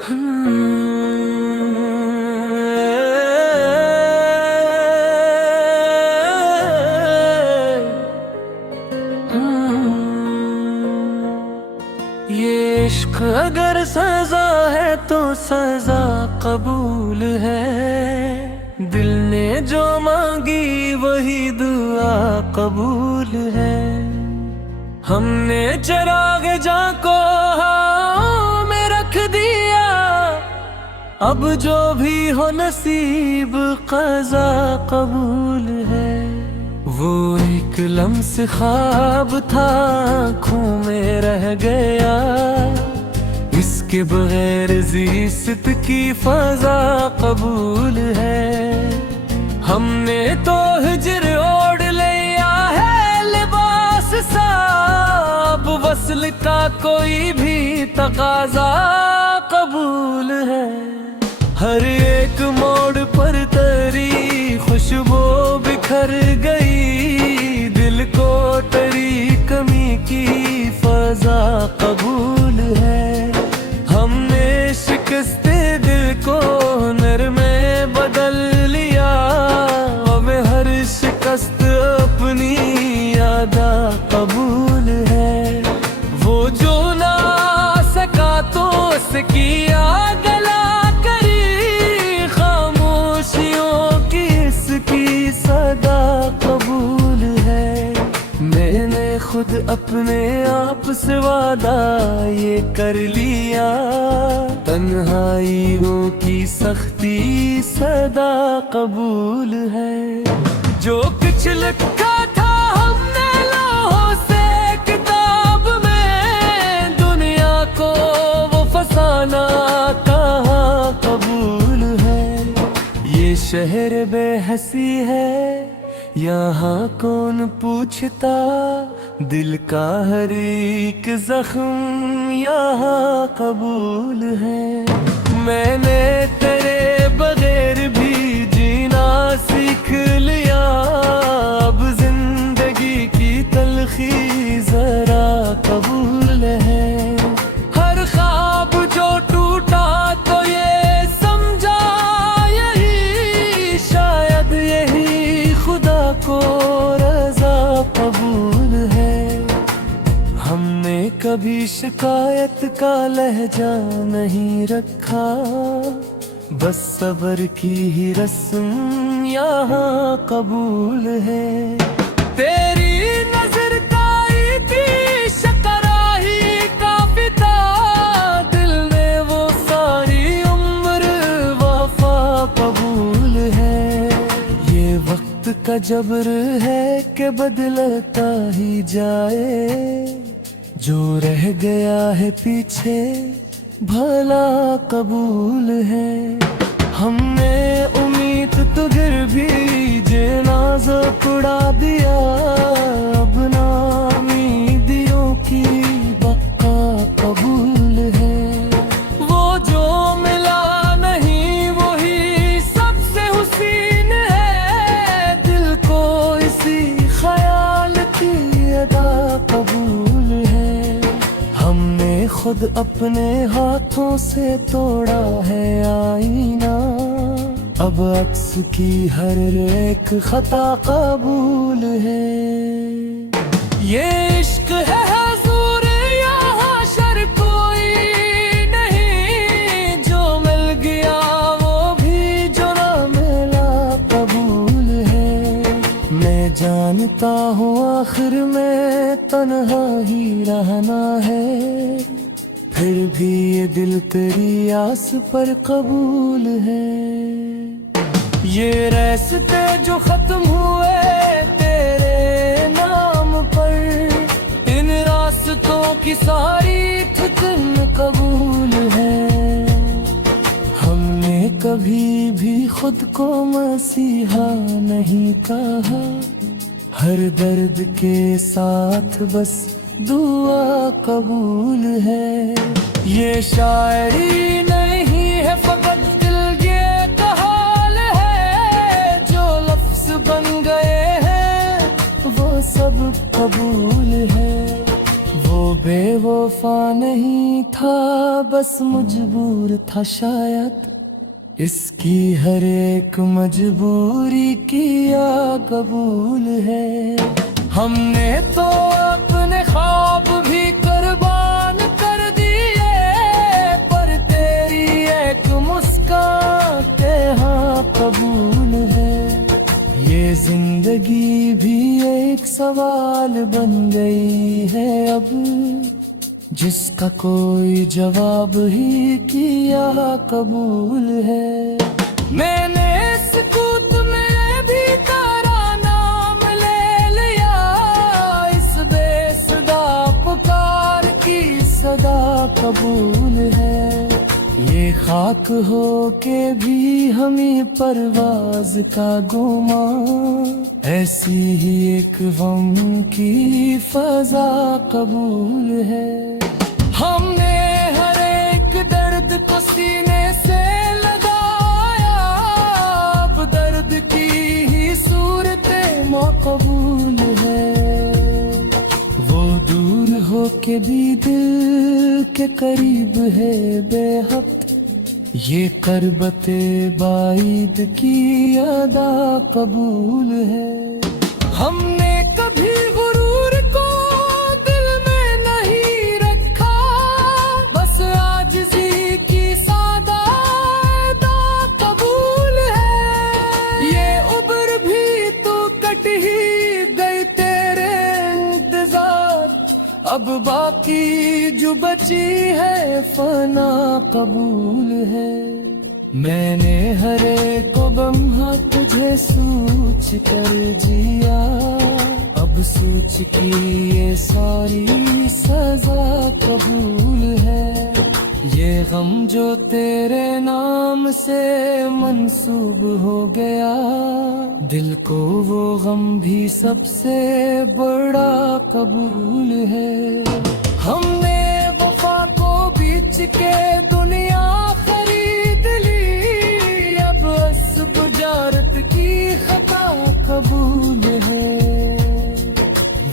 ये इश्क अगर सजा है तो सजा कबूल है। दिल ने जो मांगी वही दुआ कबूल है। हमने चिराग जहाँ को हाथ में रख दिया, अब जो भी हो नसीब क़ज़ा कबूल है। वो एक लम्स ख्वाब था आँखों में रह गया, इसके बगैर ज़िस्त की फ़ज़ा कबूल है। हमने तो हिजर ओढ़ लिया है लिबास सा, अब वस्ल का कोई भी तकाज़ा कबूल है। हर एक मोड़ पर तेरी खुशबू बिखर गई, दिल को तेरी कमी की फ़ज़ा कबूल है। हमने शिकस्ते दिल को हुनर में बदल लिया, अब हर शिकस्त अपनी यादा कबूल है। वो जो ना सका तो किया गला करी, खामोशियों की इसकी सदा कबूल है। मैंने खुद अपने आप से वादा ये कर लिया, तन्हाइयों की सख्ती सदा कबूल है। जो कुछ लिखा था हमने लौहों से किताब में, दुनिया को वो फसाना कहाँ कबूल है। ये शहर बेहसी है, यहाँ कौन पूछता, दिल का हर एक जख्म यहाँ कबूल है। मैंने तेरे बगैर भी जीना सीख लिया, अब जिंदगी की तलखी जरा कबूल है। हर ख्वाब जो टूटा तो ये समझा यही, शायद यही खुदा को रजा कबूल है। हमने कभी शिकायत का लहजा नहीं रखा, बस सब्र की ही रस्म यहाँ कबूल है। तेरी नजर ताई थी शकराही काफी था, दिल ने वो सारी उम्र वफा कबूल है। ये वक्त का जबर है कि बदलता ही जाए, जो रह गया है पीछे भला कबूल है। हमने उम्मीद तो गिर भी जनाज़ उड़ा दिया, अब नाउमीदियों की बका कबूल है। वो जो मिला नहीं वही सबसे हुसीन है, दिल को इसी ख्याल की अदा कबूल है। हमने खुद अपने हाथों से तोड़ा है आईना, अब अक्स की हर एक खता कबूल है। ये इश्क है हुजूर यहाँ शर कोई नहीं, जो मिल गया वो भी जो ना मिला कबूल है। मैं जानता हूँ आखिर में तन्हा ही रहना है, फिर भी ये दिल तेरी आस पर कबूल है। ये रास्ते जो खत्म हुए तेरे नाम पर, इन रास्तों की सारी फिक्र कबूल है। हमने कभी भी खुद को मसीहा नहीं कहा, हर दर्द के साथ बस दुआ कबूल है। ये शायरी नहीं है फकत दिल ये कहाल है, जो लफ्ज बन गए हैं वो सब कबूल है। वो बेवफा नहीं था, बस मजबूर था शायद। इसकी हर एक मजबूरी किया कबूल है। हमने तो अपने ख्वाब भी कुर्बान कर दिए, पर तेरी एक मुस्कान के हाँ कबूल है। ये जिंदगी भी एक सवाल बन गई है अब, जिसका कोई जवाब ही किया कबूल है। मैंने सुकूत में भी तेरा नाम ले लिया, इस बेसुदा पुकार की सदा कबूल है। ये खाक हो के भी हमें परवाज का गुमा, ऐसी ही एक गम की फजा कबूल है। हमने हर एक दर्द को सीने से लगाया, अब दर्द की ही सूरतें मकबूल है। वो दूर हो के भी दिल के करीब है बेहद, ये करबते बाईद की अदा कबूल है। हमने कभी गुरूर को दिल में नहीं रखा, बस आजिज़ी की सादा अदा कबूल है। ये उम्र भी तो कट ही गई तेरे इंतजार, अब बाकी जो बची है फना कबूल है। मैंने हर एक लम्हा तुझे सोच कर जिया, अब सोच की ये सारी सजा कबूल है। ये गम जो तेरे नाम से मंसूब हो गया, दिल को वो गम भी सबसे बड़ा कबूल है। हमने वफा को बीच के दुनिया खरीद ली, अब बुजारत की खता कबूल है।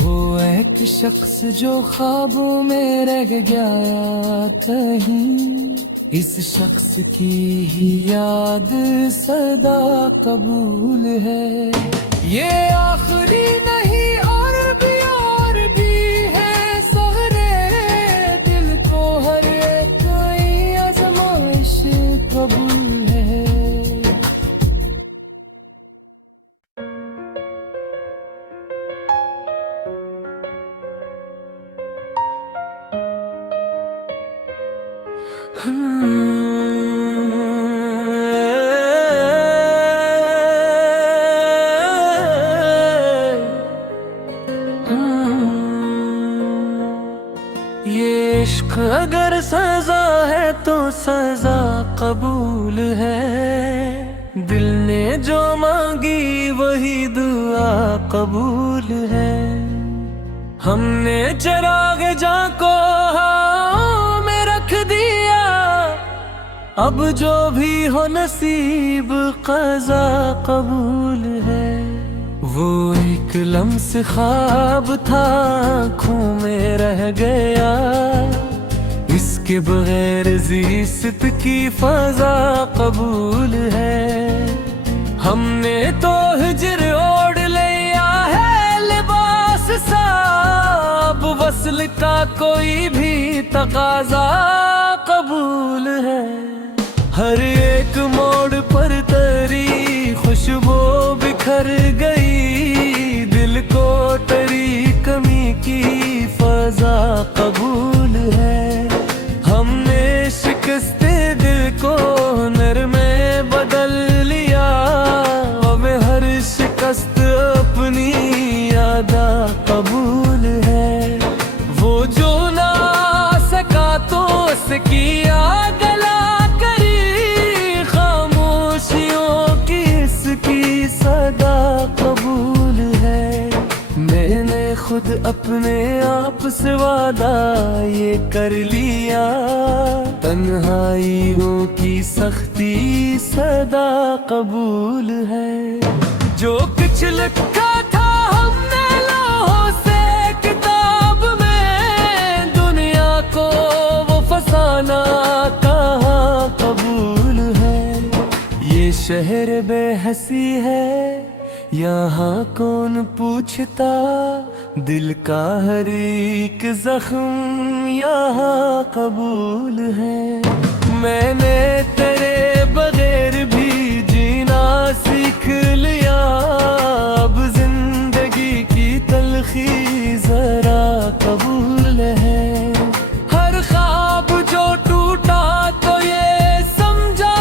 वो एक शख्स जो ख्वाबों में रह गया कहीं, इस शख्स की ही याद सदा कबूल है। ये आखिरी नहीं और भी है सहरे, दिल को हर एक आजमाइश कबूल है। ये इश्क अगर सजा है तो सजा कबूल है। दिल ने जो मांगी वही दुआ कबूल है। हमने चिराग जा को हाथ में रख दिया, अब जो भी हो नसीब क़ज़ा कबूल है। वो एक लम्स ख्वाब था आँखों में रह गया, इसके बगैर ज़िस्त की फ़ज़ा कबूल है। हमने तो हिजर ओढ़ लिया है लिबास सा, अब वस्ल का कोई भी तकाज़ा कबूल है। हर एक मोड़ पर तेरी खुशबू बिखर गई, दिल को तेरी कमी की फजा कबूल है। हमने शिकस्ते दिल को हुनर में बदल लिया, अब हर शिकस्त अपनी यादा कबूल है। वो जो ना सका तो किया गला करी, खामोशियों की इसकी सदा कबूल है। मैंने खुद अपने आप से वादा ये कर लिया, तन्हाइयों की सख्ती सदा कबूल है। जो कुछ लिखा था हमने लौहों से किताब में, शहर बेहसी है, यहाँ कौन पूछता, दिल का हर एक जख्म यहाँ कबूल है। मैंने तेरे बगैर भी जीना सीख लिया, अब जिंदगी की तलखी जरा कबूल है। हर ख्वाब जो टूटा तो ये समझा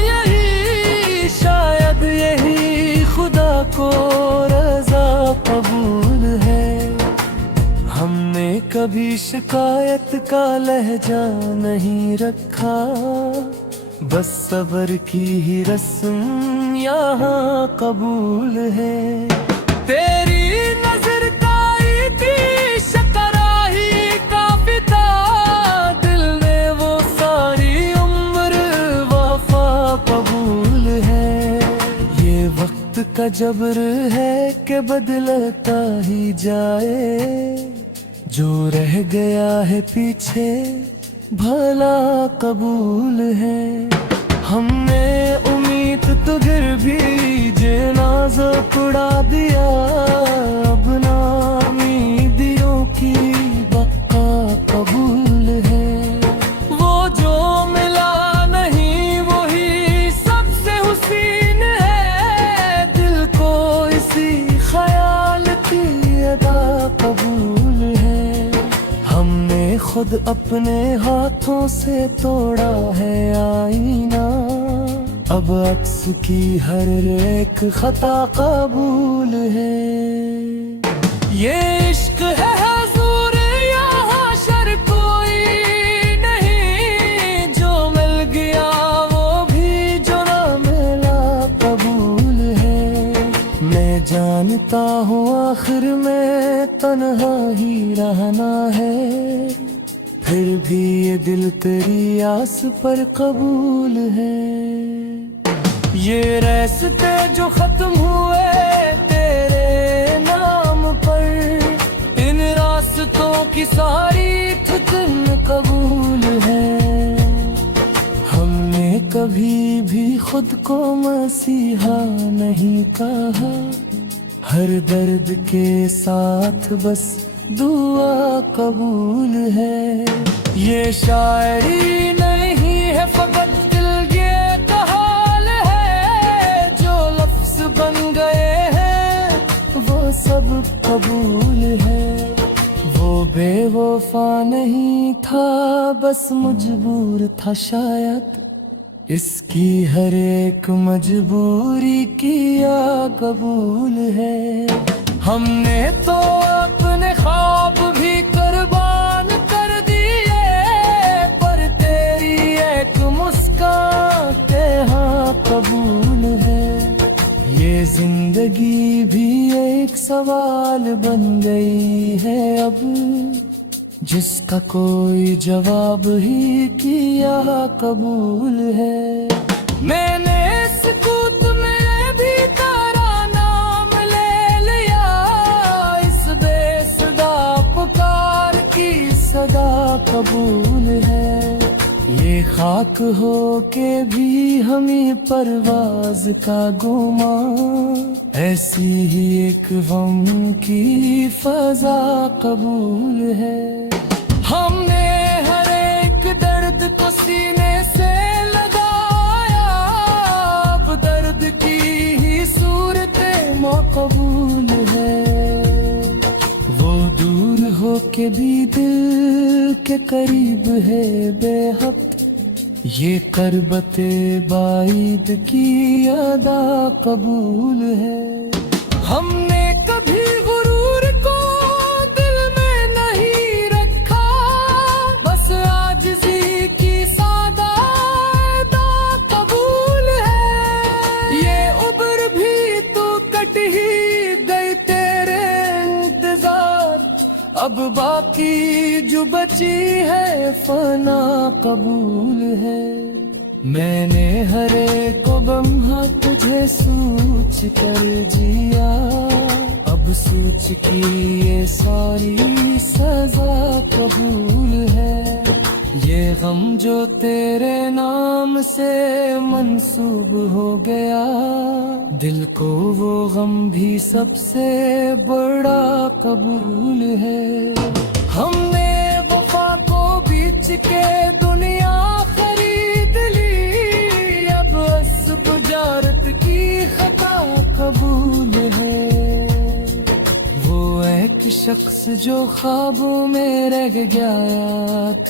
यही, शायद यही खुदा को रजा कबूल है। हमने कभी शिकायत का लहजा नहीं रखा, बस सबर की ही रस्म यहाँ कबूल है। तेरी नजर का थी शकराही काफी था, दिल ने वो सारी उम्र वफा कबूल है। ये वक्त का जबर है कि बदलता ही जाए, जो रह गया है पीछे भला कबूल है। हमने उम्मीद तो गिर भी जनाज़ा उड़ा दिया, अब नाउमीदियों की बका कबूल है। वो जो मिला नहीं वही सबसे हुसीन है, दिल को इसी ख्याल की अदा कबूल है। हमने खुद अपने हाथों से तोड़ा है आईना, अब अक्स की हर एक खता कबूल है। ये इश्क है हुजूर यहाँ शर कोई नहीं, जो मिल गया वो भी जो ना मिला कबूल है। मैं जानता हूँ आखिर में तन्हा ही रहना है, फिर भी ये दिल तेरी आस पर कबूल है। ये रास्ते जो खत्म हुए तेरे नाम पर, इन रास्तों की सारी थकन कबूल है। हमने कभी भी खुद को मसीहा नहीं कहा, हर दर्द के साथ बस दुआ कबूल है। ये शायरी नहीं है फकत दिल ये कहाल है, जो लफ्ज बन गए हैं वो सब कबूल है। वो बेवफा नहीं था बस मजबूर था शायद, इसकी हर एक मजबूरी किया कबूल है। हमने तो अपने ख्वाब भी कुर्बान कर दिए, पर तेरी एक मुस्कान के हाँ कबूल है। ये जिंदगी भी एक सवाल बन गई है अब, जिसका कोई जवाब ही किया कबूल है। मैंने सुकूत में भी तेरा नाम ले लिया, इस बेसुदा पुकार की सदा कबूल है। ये खाक हो के भी हमें परवाज का गुमा, ऐसी ही एक गम की फजा कबूल है। हमने हर एक दर्द को सीने से लगाया, अब दर्द की ही सूरतें मकबूल है। वो दूर हो के भी दिल के करीब है बेहद, ये करबते बाईद की अदा कबूल है। हमने कभी गुरूर को दिल में नहीं रखा, बस आजिज़ी की सादा अदा कबूल है। ये उम्र भी तो कट ही गई तेरे इंतजार, अब बाकी जो बची है फना कबूल है। मैंने हर एक लम्हा तुझे सोच कर जिया, अब सोच की ये सारी सजा कबूल है। ये गम जो तेरे नाम से मंसूब हो गया, दिल को वो गम भी सबसे बड़ा कबूल है। हमने वफा को बीच के दुनिया खरीद ली, अब अस्ब जारत की खता कबूल है। वो एक शख्स जो ख्वाबों में रह गया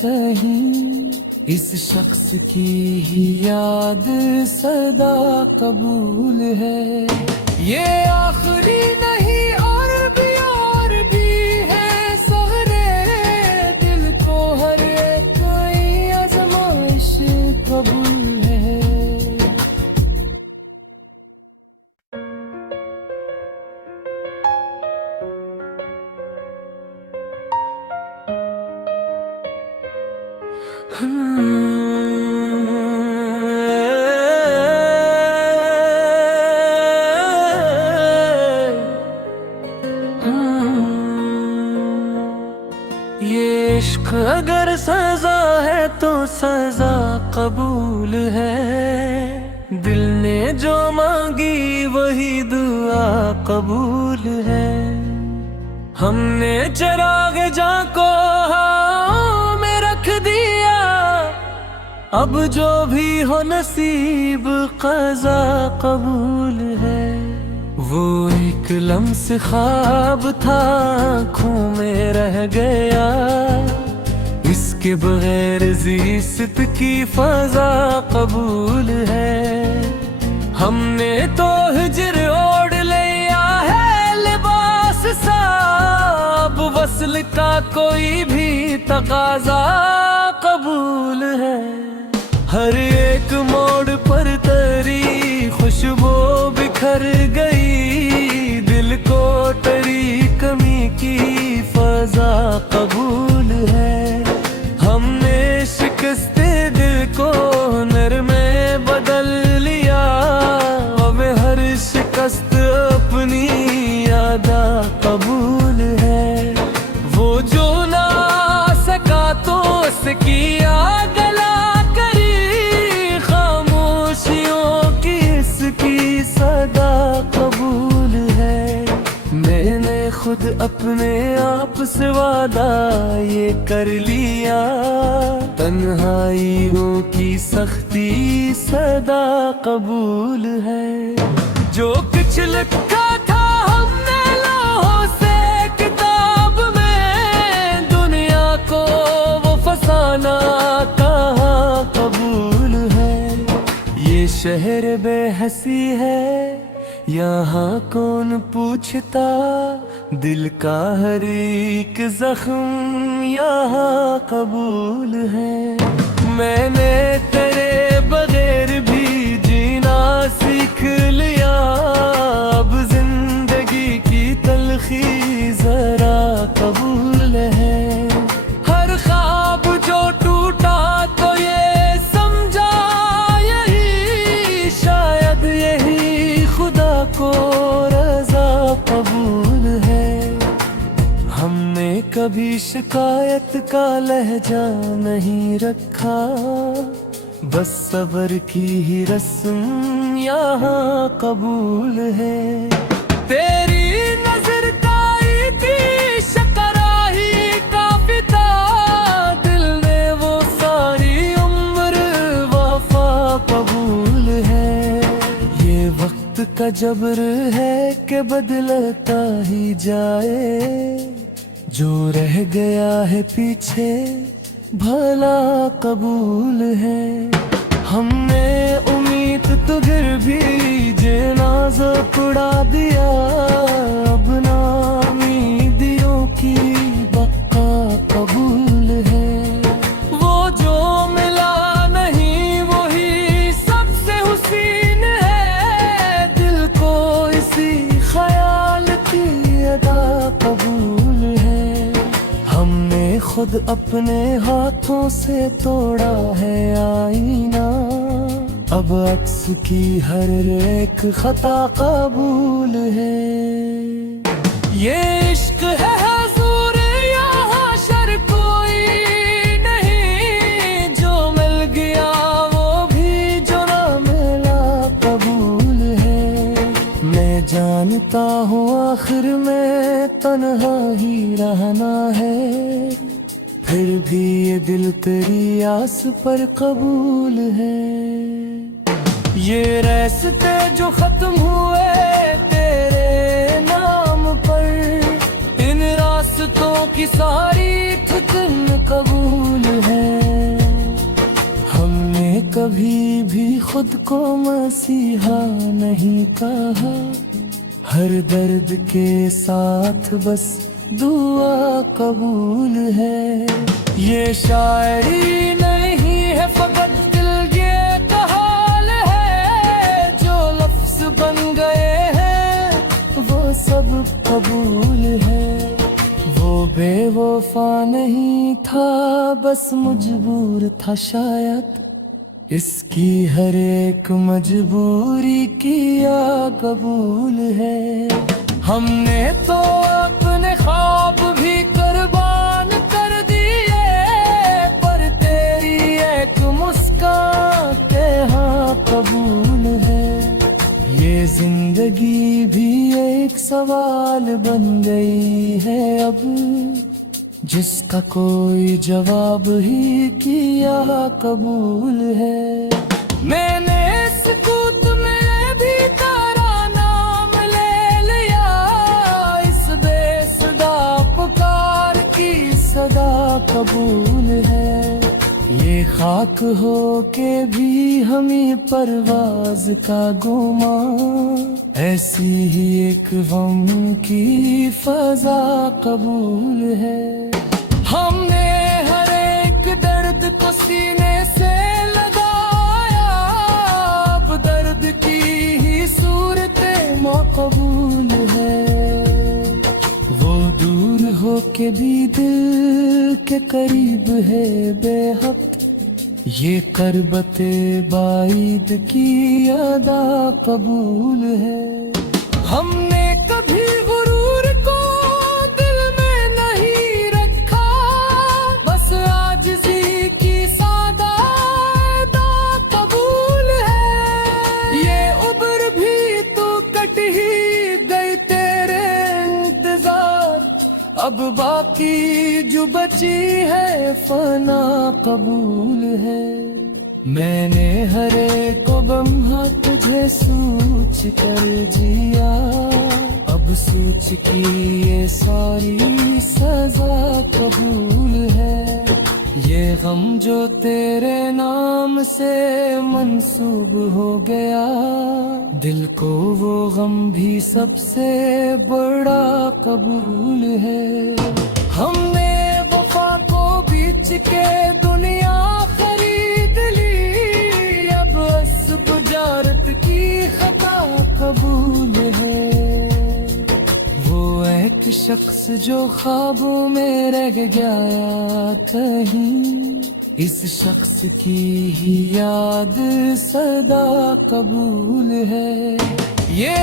कहीं, इस शख्स की ही याद सदा कबूल है। ये आखिरी नहीं और भी है सहरे, दिल को हर एक आजमाइश कबूल है। ये इश्क अगर सजा है तो सजा कबूल है। दिल ने जो मांगी वही दुआ कबूल है। हमने चिराग जा को हाथ में रख दिया, अब जो भी हो नसीब क़ज़ा कबूल है। वो एक लम्स ख्वाब था आँखों में रह गया, इसके बगैर ज़िस्त की फ़ज़ा कबूल है। हमने तो हिजर ओढ़ लिया है लिबास सा, अब वस्ल का कोई भी तकाज़ा कबूल है। हर एक मोड़ पर तेरी खुशबू बिखर गई, दिल को तेरी कमी की फ़ज़ा कबूल है। हमने शिकस्ते दिल को नर में बदल लिया, अब हर शिकस्त अपनी यादा कबूल है। वो जो ना सका तो किया गला करी, खामोशियों की इसकी सदा कबूल है। मैंने खुद अपने आप से वादा ये कर लिया, तन्हाइयों की सख्ती सदा कबूल है। जो कुछ लिखा था हमने लौहों से किताब में, दुनिया को वो फसाना कहाँ कबूल है। ये शहर बेहसी है, यहाँ कौन पूछता, दिल का हर एक जख्म यहाँ कबूल है। मैंने तेरे बगैर भी जीना सीख लिया, अब जिंदगी की तलखी जरा कबूल है। हर ख्वाब जो टूटा तो ये समझा यही, शायद यही खुदा को रजा कबूल है। हमने कभी शिकायत का लहजा नहीं रखा, बस सबर की ही रस्म यहाँ कबूल है। तेरी नजर ताई थी शकराही काफी था, दिल ने वो सारी उम्र वफा कबूल है। ये वक्त का जबर है कि बदलता ही जाए, जो रह गया है पीछे भला कबूल है। हमने उम्मीद तो गिर भी जनाज़ा उड़ा दिया, अब ना उम्मीदियों की बका कबूल है। वो जो मिला नहीं वही सबसे हुसीन है, दिल को इसी ख्याल की अदा कबूल है। हमने खुद अपने हाथों से तोड़ा है आईना, अब अक्स की हर एक खता कबूल है। ये इश्क है हुजूर यहाँ शर कोई नहीं, जानता हूँ आखिर में तन्हा ही रहना है, फिर भी ये दिल तेरी आस पर कबूल है। ये रास्ते जो खत्म हुए तेरे नाम पर, इन रास्तों की सारी ठिकन कबूल है। हमने कभी भी खुद को मसीहा नहीं कहा, हर दर्द के साथ बस दुआ कबूल है। ये शायरी नहीं है फकत दिल ये कहाल है, जो लफ्ज बन गए हैं वो सब कबूल है। वो बेवफा नहीं था बस मजबूर था शायद, इसकी हर एक मजबूरी किया कबूल है। हमने तो अपने ख्वाब भी कुर्बान कर दिए, पर तेरी एक मुस्कान के हाँ कबूल है। ये जिंदगी भी एक सवाल बन गई है अब, जिसका कोई जवाब ही किया कबूल है। मैंने सुकूत में भी तेरा नाम ले लिया, इस बेसुदा पुकार की सदा कबूल है। ये खाक हो के भी हमें परवाज का गुमा, ऐसी ही एक गम की फजा कबूल है। हमने हर एक दर्द को सीने से लगाया, अब दर्द की ही सूरतें मकबूल है। वो दूर हो के भी दिल के करीब है बेहद, ये करबते बाईद की अदा कबूल है। हमने कभी गुरूर को दिल में नहीं रखा, बस आजिज़ी की सादा अदा कबूल है। ये उम्र भी तो कट ही गई तेरे इंतजार, अब बाकी जो बची है फना कबूल है। मैंने हर एक लम्हा तुझे सोच कर जिया, अब सोच की ये सारी सजा कबूल है। ये गम जो तेरे नाम से मंसूब हो गया, दिल को वो गम भी सबसे बड़ा कबूल है। हमने वफा को बीच के दुनिया खरीद ली, अब बुजारत की खता कबूल है। वो एक शख्स जो ख्वाबों में रह गया कहीं, इस शख्स की ही याद सदा कबूल है। ये